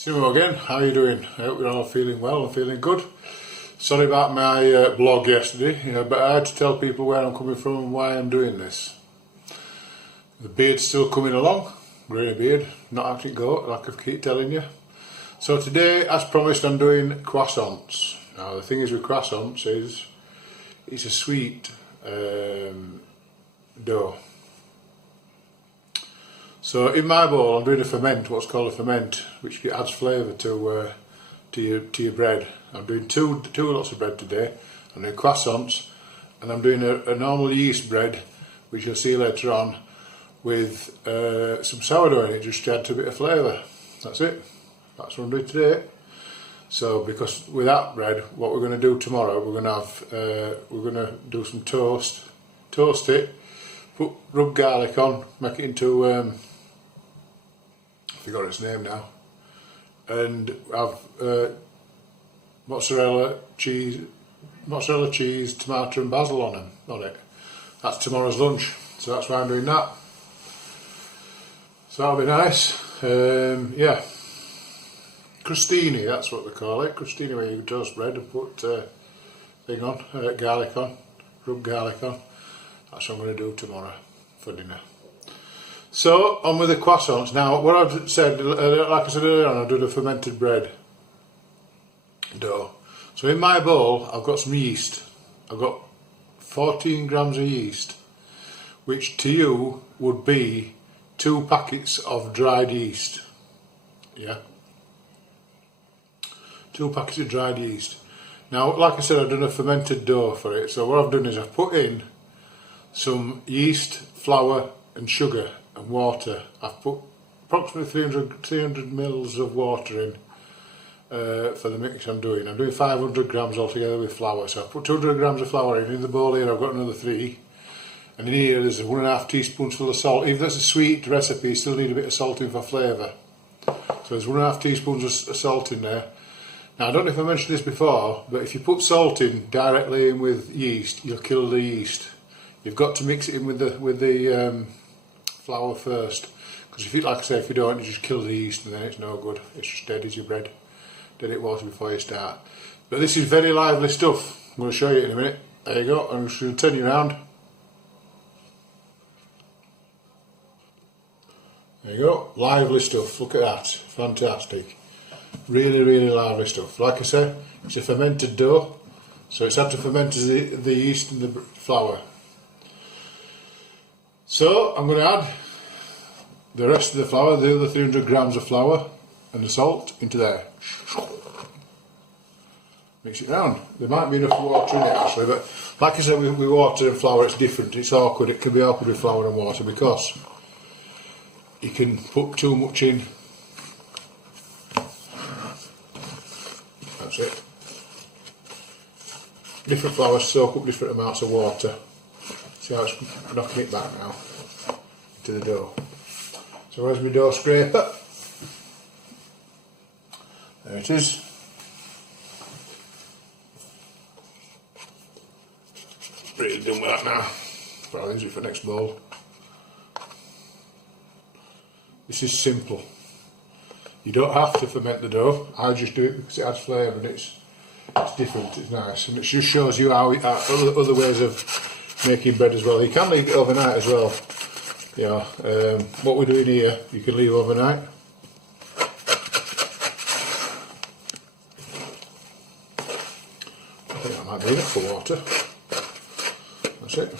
Simo again, how are you doing? I hope you're all feeling well and feeling good. Sorry about my blog yesterday, but I had to tell people where I'm coming from and why I'm doing this. The beard's still coming along, grey beard, not acting goat like I keep telling you. So today, as promised, I'm doing croissants. Now the thing is with croissants is, it's a sweet dough. So in my bowl I'm doing a ferment, what's called a ferment, which adds flavour to your bread. I'm doing two lots of bread today. I'm doing croissants, and I'm doing a normal yeast bread, which you'll see later on, with some sourdough in it, just to add a bit of flavour. That's it. That's what I'm doing today. So because with that bread, what we're going to do tomorrow, we're going to do some toast it, rub garlic on, make it into I forgot its name now, and have mozzarella cheese, tomato and basil on it. That's tomorrow's lunch, so that's why I'm doing that. So that'll be nice. Yeah, crostini, that's what they call it. Crostini, where you toast bread and put garlic on, rub garlic on. That's what I'm going to do tomorrow for dinner. So, on with the croissants. Now, what I've said, like I said earlier on, I do the fermented bread dough. So in my bowl, I've got some yeast. I've got 14 grams of yeast, which to you would be 2 packets of dried yeast. Yeah? 2 packets of dried yeast. Now, like I said, I've done a fermented dough for it. So what I've done is I've put in some yeast, flour and sugar and water. I've put approximately 300 mils of water in for the mix I'm doing. I'm doing 500 grams altogether with flour. So I've put 200 grams of flour in the bowl here. I've got another 3. And in here there's 1.5 teaspoons full of salt. Even though it's a sweet recipe, you still need a bit of salt in for flavour. So there's 1.5 teaspoons of salt in there. Now I don't know if I mentioned this before, but if you put salt in directly in with yeast, you'll kill the yeast. You've got to mix it in with the flour first, because if you, like I say, if you don't, you just kill the yeast and then it's no good. It's just dead as your bread. Dead it water before you start. But this is very lively stuff. I'm going to show you in a minute. There you go. I'm just going to turn you around. There you go. Lively stuff. Look at that. Fantastic. Really, really lively stuff. Like I said, it's a fermented dough, so it's had to ferment the yeast and the flour. So I'm going to add the rest of the flour, the other 300 grams of flour and the salt into there. Mix it round. There might be enough water in it actually, but like I said, with water and flour it's different. It's awkward. It can be awkward with flour and water because you can put too much in. That's it. Different flours soak up different amounts of water. See how it's knocking it back now into the dough. So where's my dough scraper? There it is. Pretty done with that now. I'll use it for next bowl. This is simple. You don't have to ferment the dough. I just do it because it adds flavour and it's different, it's nice, and it just shows you how other ways of making bread as well. You can leave it overnight as well. Yeah, what we're doing here, you can leave overnight. I think that might be enough for water. That's it.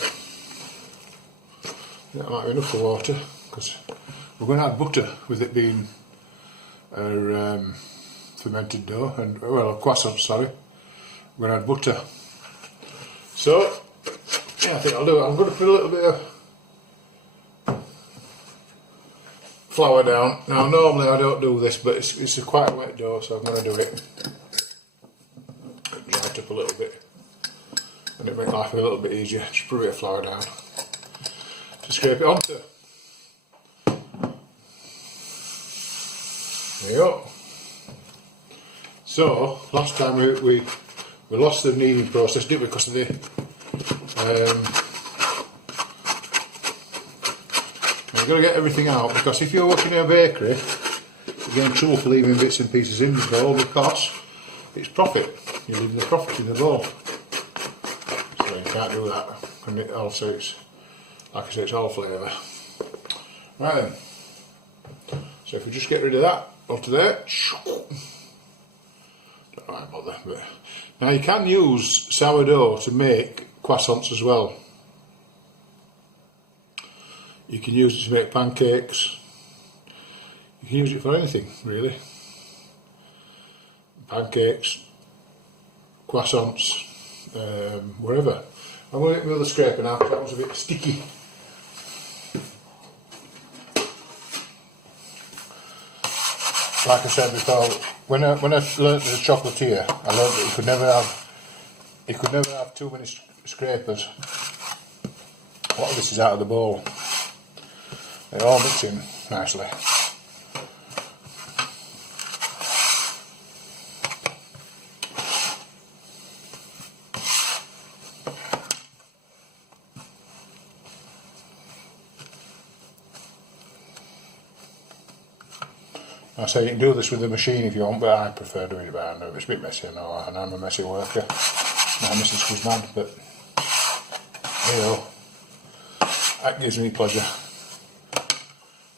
That might be enough for water because we're going to add butter with it being a fermented dough, and well, croissants, sorry. We're going to add butter. So, yeah, I think I'll do it. I'm going to put a little bit of flour down. Now, normally I don't do this, but it's a quite wet dough, so I'm going to do it. Dry it up a little bit, and it makes life a little bit easier. Just put a bit of flour down to scrape it onto. There you go. So, last time we lost the kneading process, didn't we, because of the you've got to get everything out, because if you're working in a bakery, Again, trouble for leaving bits and pieces in the bowl because it's profit. You leave the profit in the bowl. So you can't do that. And it also, it's, like I say, it's all flavour. Right then. So if we just get rid of that, onto there. Don't know why I bother, but now you can use sourdough to make croissants as well. You can use it to make pancakes. You can use it for anything, really. Pancakes, croissants, wherever. I'm going to get my other scraper now because that was a bit sticky. Like I said before, when I learnt as a chocolatier, I learnt that you could never have too many scrapers. A lot of this is out of the bowl. They're all mixing nicely. I say you can do this with the machine if you want, but I prefer doing it by hand. It's a bit messy, I know, and I'm a messy worker. My missus was mad, but you know, that gives me pleasure.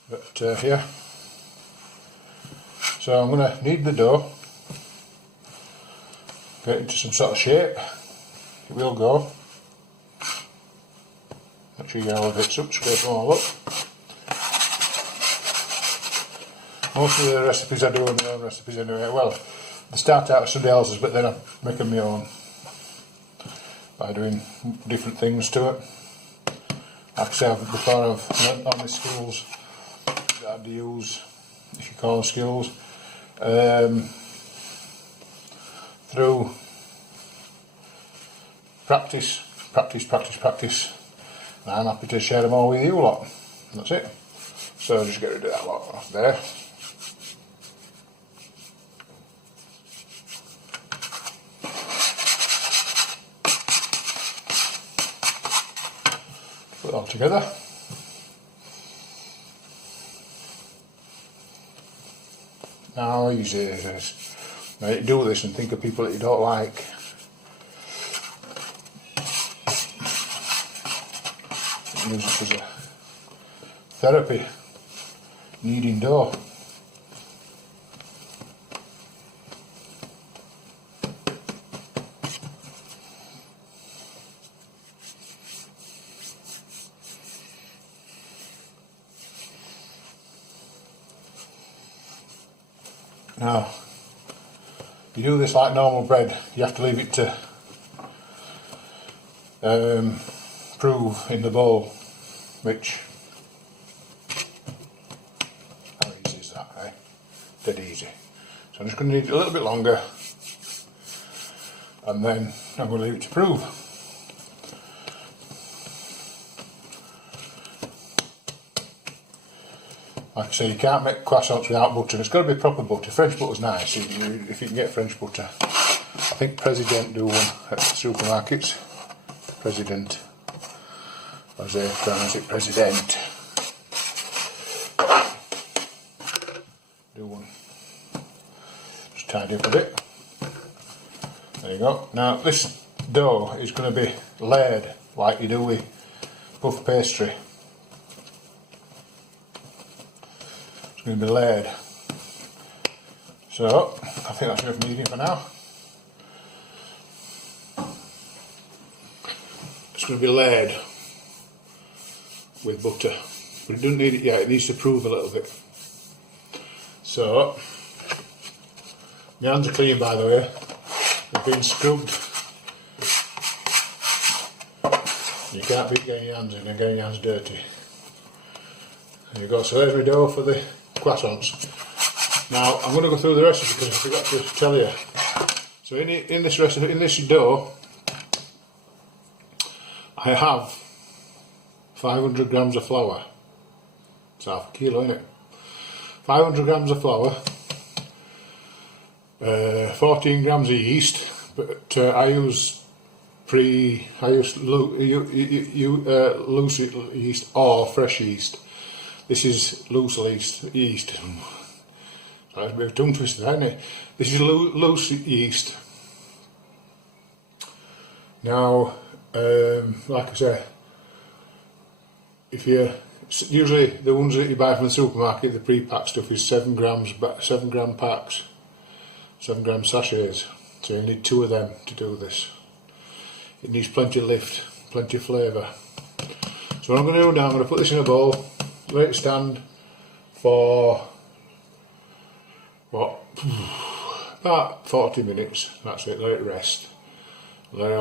But yeah, so I'm going to knead the dough, get it into some sort of shape. It will go. Make sure you get all the bits up, scrape them all up. Most of the recipes I do are my own recipes anyway. Well, they start out as somebody else's, but then I make them my own by doing different things to it. Like I said before, I've learnt all my skills that I had to use, if you call them skills, through practice. And I'm happy to share them all with you lot. That's it. So just get rid of that lot off there. Put it all together. Now how easy it is. Now you do this and think of people that you don't like. Use this as a therapy, kneading dough. Now, you do this like normal bread, you have to leave it to prove in the bowl, which, how easy is that, eh? Dead easy. So I'm just going to knead it a little bit longer, and then I'm going to leave it to prove. Like I say, you can't make croissants without butter. It's got to be proper butter. French butter's nice if you can get French butter. I think President do one at supermarkets. President. Or as they pronounce it, President. Do one. Just tidy up a bit. There you go. Now this dough is going to be layered like you do with puff pastry. It's going to be layered. So I think that's enough kneading for now. It's going to be layered with butter, but it doesn't need it yet. It needs to prove a little bit. So my hands are clean, by the way. They've been scrubbed. You can't beat getting your hands in and getting your hands dirty. There you go. So there's my dough for the croissants. Now I'm going to go through the recipe because I forgot to tell you. So in this recipe, in this dough, I have 500 grams of flour. It's half a kilo, isn't it? 500 grams of flour, 14 grams of yeast, but I use loose yeast or fresh yeast. This is loose yeast. That's a bit of tongue twister, isn't it? This is loose yeast. Now, like I say, if you usually the ones that you buy from the supermarket, the pre-packed stuff is 7 grams, but 7 gram packs, 7 gram sachets. So you need 2 of them to do this. It needs plenty of lift, plenty of flavour. So what I'm going to do now, I'm going to put this in a bowl, let it stand for what, about 40 minutes. That's it. Let it rest. Let it all